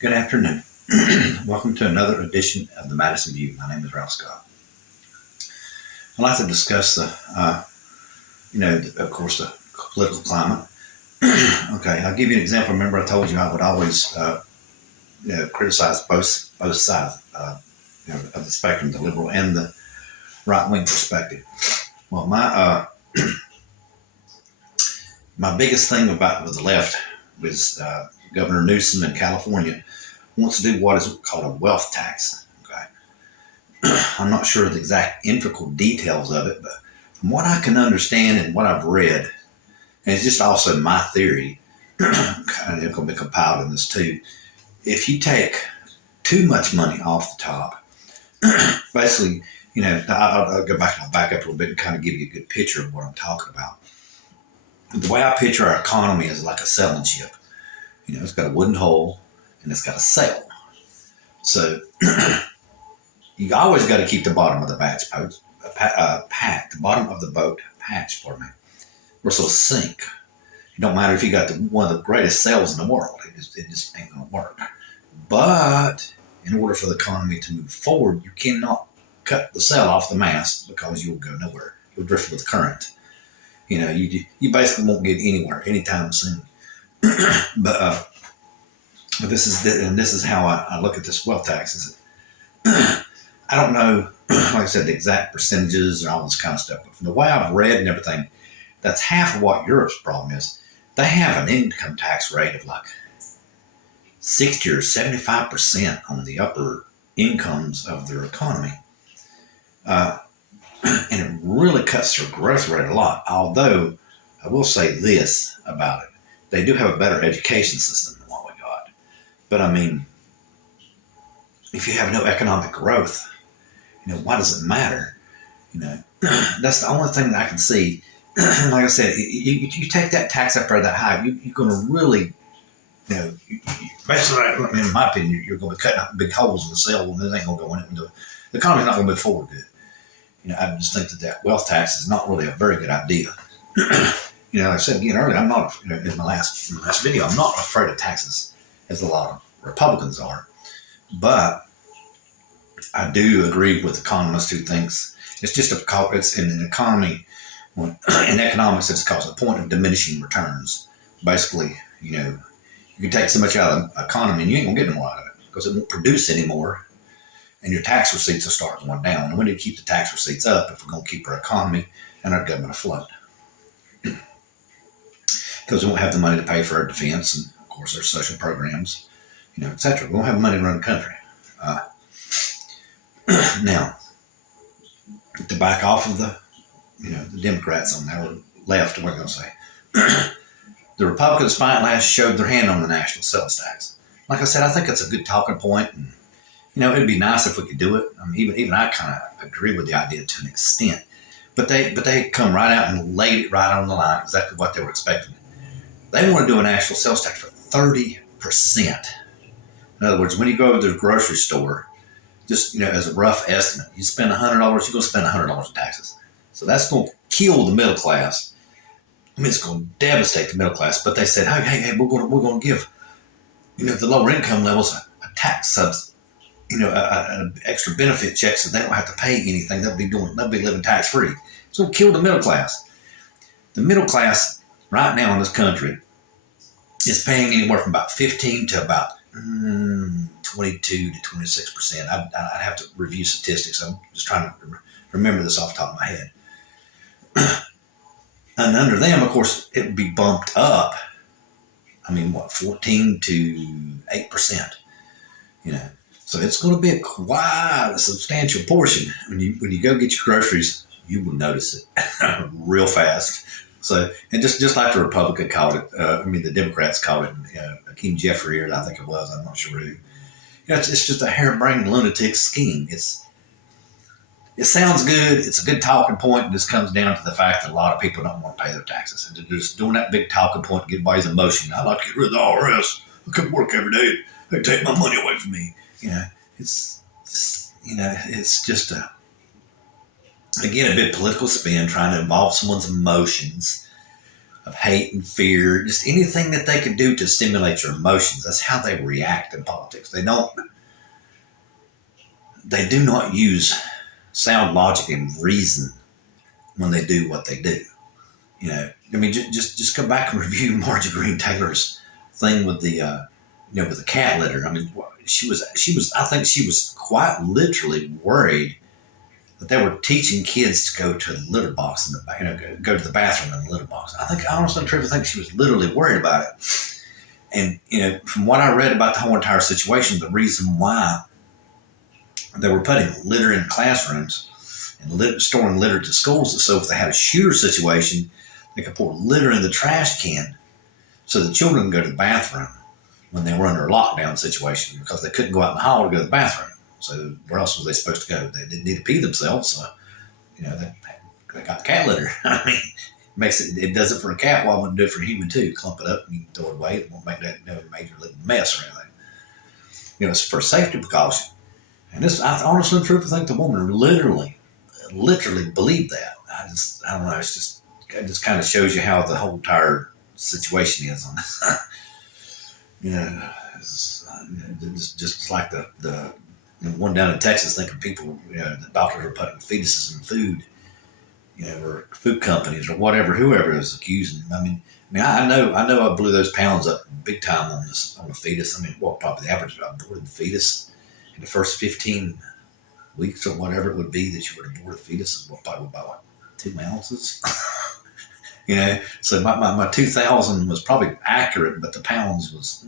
Good afternoon. Welcome to another edition of the Madison View. My name is Ralph Scott. I'd like to discuss of course, the political climate. Okay, I'll give you an example. Remember, I told you I would always, criticize both sides, of the spectrum, the liberal and the right-wing perspective. Well, my biggest thing with the left was Governor Newsom in California wants to do what is called a wealth tax. Okay, I'm not sure of the exact integral details of it, but from what I can understand and what I've read, and it's just also my theory, kind of going to be compiled in this too. If you take too much money off the top, basically, I'll go back and I'll back up a little bit and kind of give you a good picture of what I'm talking about. The way I picture our economy is like a sailing ship. It's got a wooden hull and it's got a sail. So you always got to keep the bottom of the the bottom of the boat patched, or so sink. It don't matter if you got one of the greatest sails in the world. It just ain't going to work. But in order for the economy to move forward, you cannot cut the sail off the mast because you'll go nowhere. You'll drift with the current. You basically won't get anywhere anytime soon. But this is how I look at this wealth tax. I don't know, like I said, the exact percentages and all this kind of stuff. But from the way I've read and everything, that's half of what Europe's problem is. They have an income tax rate of like 60 or 75% on the upper incomes of their economy. And it really cuts their growth rate a lot. Although I will say this about it. They do have a better education system than what we got. But if you have no economic growth, why does it matter? That's the only thing that I can see. Like I said, you take that tax up there that high, you're going to really, basically, in my opinion, you're going to be cutting out big holes in the cell and it ain't going to go in it. The economy's not going to move forward good. I just think that wealth tax is not really a very good idea. Like I said again earlier, I'm not, in my last video, I'm not afraid of taxes as a lot of Republicans are. But I do agree with economists who thinks it's just it's in an economy, in economics, it's called a point of diminishing returns. Basically, you can take so much out of the economy and you ain't going to get no more out of it because it won't produce anymore. And your tax receipts will start going down. And we need to keep the tax receipts up if we're going to keep our economy and our government afloat. Because we won't have the money to pay for our defense and, of course, our social programs, et cetera. We won't have money to run the country. Now, to back off of the Democrats on their left, what am I going to say? The Republicans finally showed their hand on the national sales tax. Like I said, I think it's a good talking point, and it'd be nice if we could do it. Even I kind of agree with the idea to an extent, but they come right out and laid it right on the line, exactly what they were expecting. They want to do a national sales tax for 30%. In other words, when you go to the grocery store, just as a rough estimate, you spend $100, you're going to spend $100 in taxes. So that's going to kill the middle class. It's going to devastate the middle class. But they said, hey, we're going to give the lower income levels a tax subsidy, an extra benefit check, so they don't have to pay anything. They'll be living tax free. So it'll kill the middle class. The middle class right now in this country is paying anywhere from about 15 to about 22 to 26%. I'd have to review statistics. I'm just trying to remember this off the top of my head. And under them, of course, it would be bumped up. 14 to 8%. So it's going to be quite a substantial portion. When you go get your groceries, you will notice it real fast. So, and just like the Republican called it, the Democrats called it, Hakeem Jeffrey, I think it was, I'm not sure who. It's just a harebrained lunatic scheme. It sounds good. It's a good talking point. And this comes down to the fact that a lot of people don't want to pay their taxes. And they're just doing that big talking point to get everybody's emotion. I like to get rid of the IRS. I come to work every day. They take my money away from me. It's just again, a bit political spin trying to involve someone's emotions of hate and fear, just anything that they could do to stimulate your emotions. That's how they react in politics. They do not use sound logic and reason when they do what they do. I mean, just go back and review Marjorie Green Taylor's thing with with the cat litter. I mean, I think she was quite literally worried that they were teaching kids to go to the litter box in the go to the bathroom in the litter box. I honestly truly think she was literally worried about it. And from what I read about the whole entire situation, the reason why they were putting litter in classrooms and storing litter to schools is so if they had a shooter situation, they could pour litter in the trash can so the children could go to the bathroom when they were under a lockdown situation because they couldn't go out in the hall to go to the bathroom. So where else was they supposed to go? They didn't need to pee themselves, so they got cat litter. I mean, it does it for a cat. Why wouldn't it do it for a human too? Clump it up and throw it away. It won't make that major little mess or anything. It's for safety precaution. And this, I honestly and truthfully think the woman literally believed that. I don't know. It just kind of shows you how the whole entire situation is on it's just like the one down in Texas thinking people, the doctors are putting fetuses in food, or food companies or whatever, whoever is accusing them. I know I blew those pounds up big time on the fetus. Probably the average aborted fetus in the first 15 weeks or whatever it would be that you would abort a fetus is probably about 2 ounces. So my 2,000 was probably accurate, but the pounds was.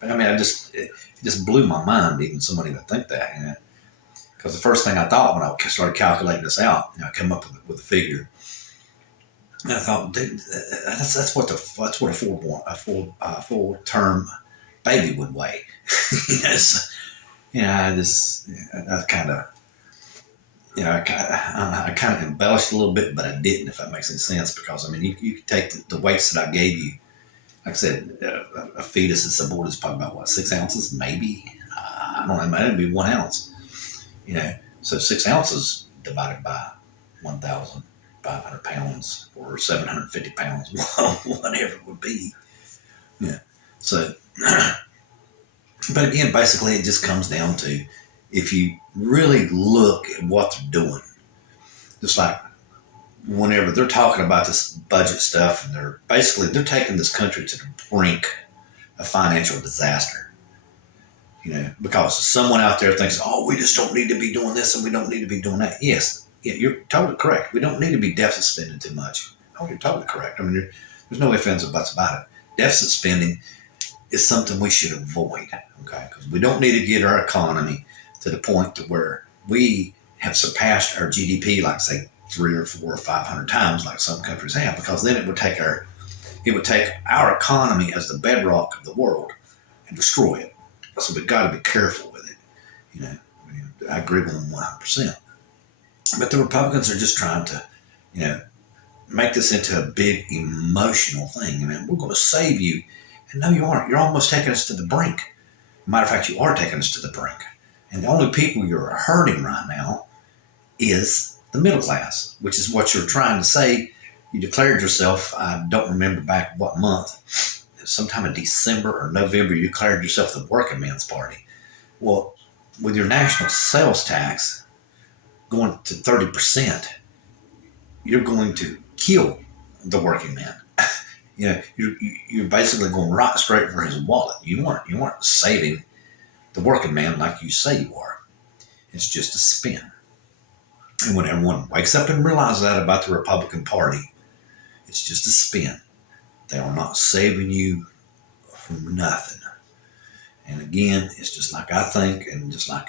But it just blew my mind even somebody would think that. Because the first thing I thought when I started calculating this out, I come up with a figure, and I thought, dude, that's what a full term baby would weigh. I kind of. I kind of embellished a little bit, but I didn't, if that makes any sense, because, you could take the weights that I gave you. Like I said, a fetus that's aborted is probably about, 6 ounces, maybe? I don't know, maybe it'd be 1 ounce. So 6 ounces divided by 1,500 pounds or 750 pounds, whatever it would be. So, but again, basically it just comes down to, if you really look at what they're doing, just like whenever they're talking about this budget stuff, and they're taking this country to the brink of financial disaster, because someone out there thinks, oh, we just don't need to be doing this and we don't need to be doing that. Yes, you're totally correct. We don't need to be deficit spending too much. Oh, you're totally correct. There's no ifs, ands, or buts about it. Deficit spending is something we should avoid, okay? Because we don't need to get our economy to the point to where we have surpassed our GDP, like say 300 or 400 or 500 times, like some countries have, because then it would take our economy as the bedrock of the world and destroy it. So we've got to be careful with it. I agree with them 100%. But the Republicans are just trying to, make this into a big emotional thing. We're going to save you. And no, you aren't. You're almost taking us to the brink. Matter of fact, you are taking us to the brink. And the only people you're hurting right now is the middle class, which is what you're trying to say. You declared yourself, I don't remember back what month, sometime in December or November, you declared yourself the working man's party. Well, with your national sales tax going to 30%, you're going to kill the working man. You're basically going right straight for his wallet. You weren't saving the working man like you say you are. It's just a spin. And when everyone wakes up and realizes that about the Republican Party, it's just a spin. They are not saving you from nothing. And again, it's just like I think, and just like,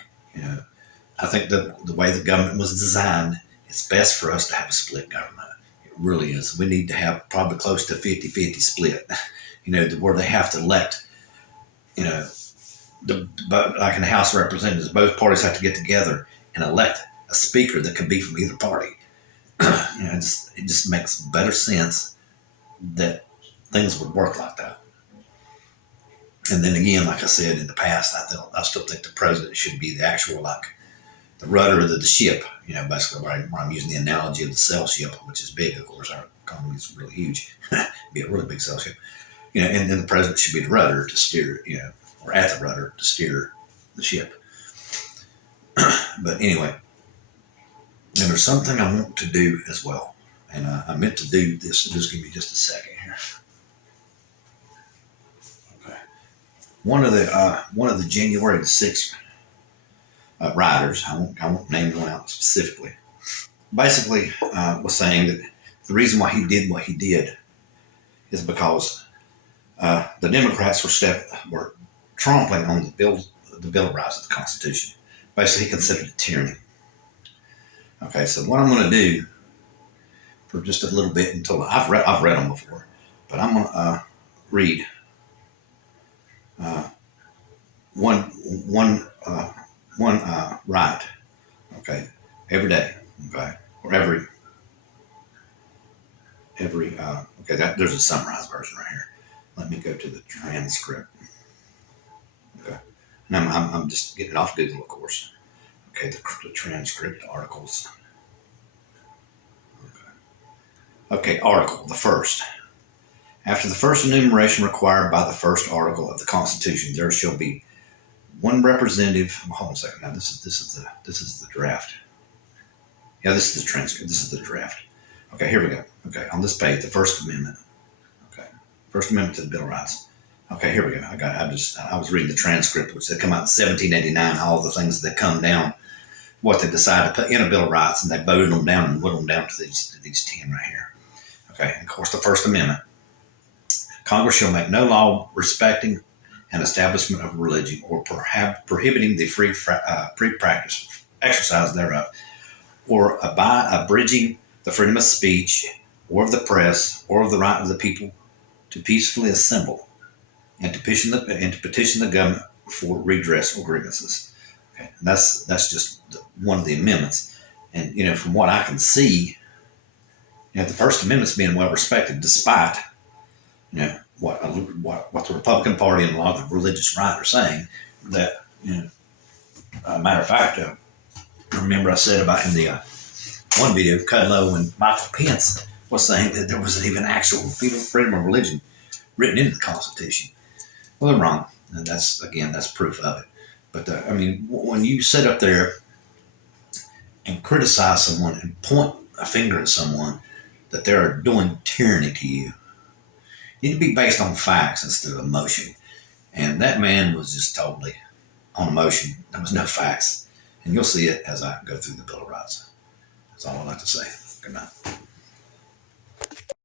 I think the way the government was designed, it's best for us to have a split government. It really is. We need to have probably close to 50-50 split, where they have to elect, like in the House of Representatives, both parties have to get together and elect a speaker that can be from either party. It just makes better sense that things would work like that. And then again, like I said in the past, I still think the president should be the actual rudder of the ship. You know, basically where I'm using the analogy of the sail ship, which is big, of course. Our economy is really huge. Be a really big sail ship. You know, and then the president should be the rudder to steer, you know, or at the rudder to steer the ship. But anyway, and there's something I want to do as well. And I meant to do this. Just give me just a second here. Okay. One of the January the 6th riders, I won't name one out specifically, basically was saying that the reason why he did what he did is because the Democrats were trampling on the Bill of Rights of the Constitution. Basically, he considered it tyranny. Okay, so what I'm going to do for just a little bit until I've read them before, but I'm going to read one right, okay, every day, okay, or every okay. There's a summarized version right here. Let me go to the transcript. Okay, now I'm just getting it off Google, of course. Okay, the transcript articles. Okay, article, the first. After the first enumeration required by the first article of the Constitution, there shall be one representative. Hold on a second. Now this is the draft. Yeah, this is the transcript. This is the draft. Okay, here we go. Okay, on this page, the First Amendment. Okay, First Amendment to the Bill of Rights. Okay, here we go. I was reading the transcript, which had come out in 1789. All the things that come down, what they decided to put in a Bill of Rights, and they voted them down and whittled them down to these 10 right here. Okay, and of course, the First Amendment. Congress shall make no law respecting an establishment of religion or prohibiting the free practice, exercise thereof, or abridging the freedom of speech or of the press or of the right of the people to peacefully assemble and to petition the government for redress or grievances. Okay, and that's just one of the amendments. And you know, from what I can see, you know, the First Amendment's being well respected, despite you know what the Republican Party and a lot of the religious right are saying. That you know, matter of fact, remember I said about in the one video, Kudlow, when Michael Pence was saying that there wasn't even actual freedom of religion written into the Constitution. Well, they're wrong, and that's proof of it. But I mean, when you sit up there and criticize someone and point a finger at someone that they're doing tyranny to you, you need to be based on facts instead of emotion. And that man was just totally on emotion. There was no facts. And you'll see it as I go through the Bill of Rights. That's all I'd like to say. Good night.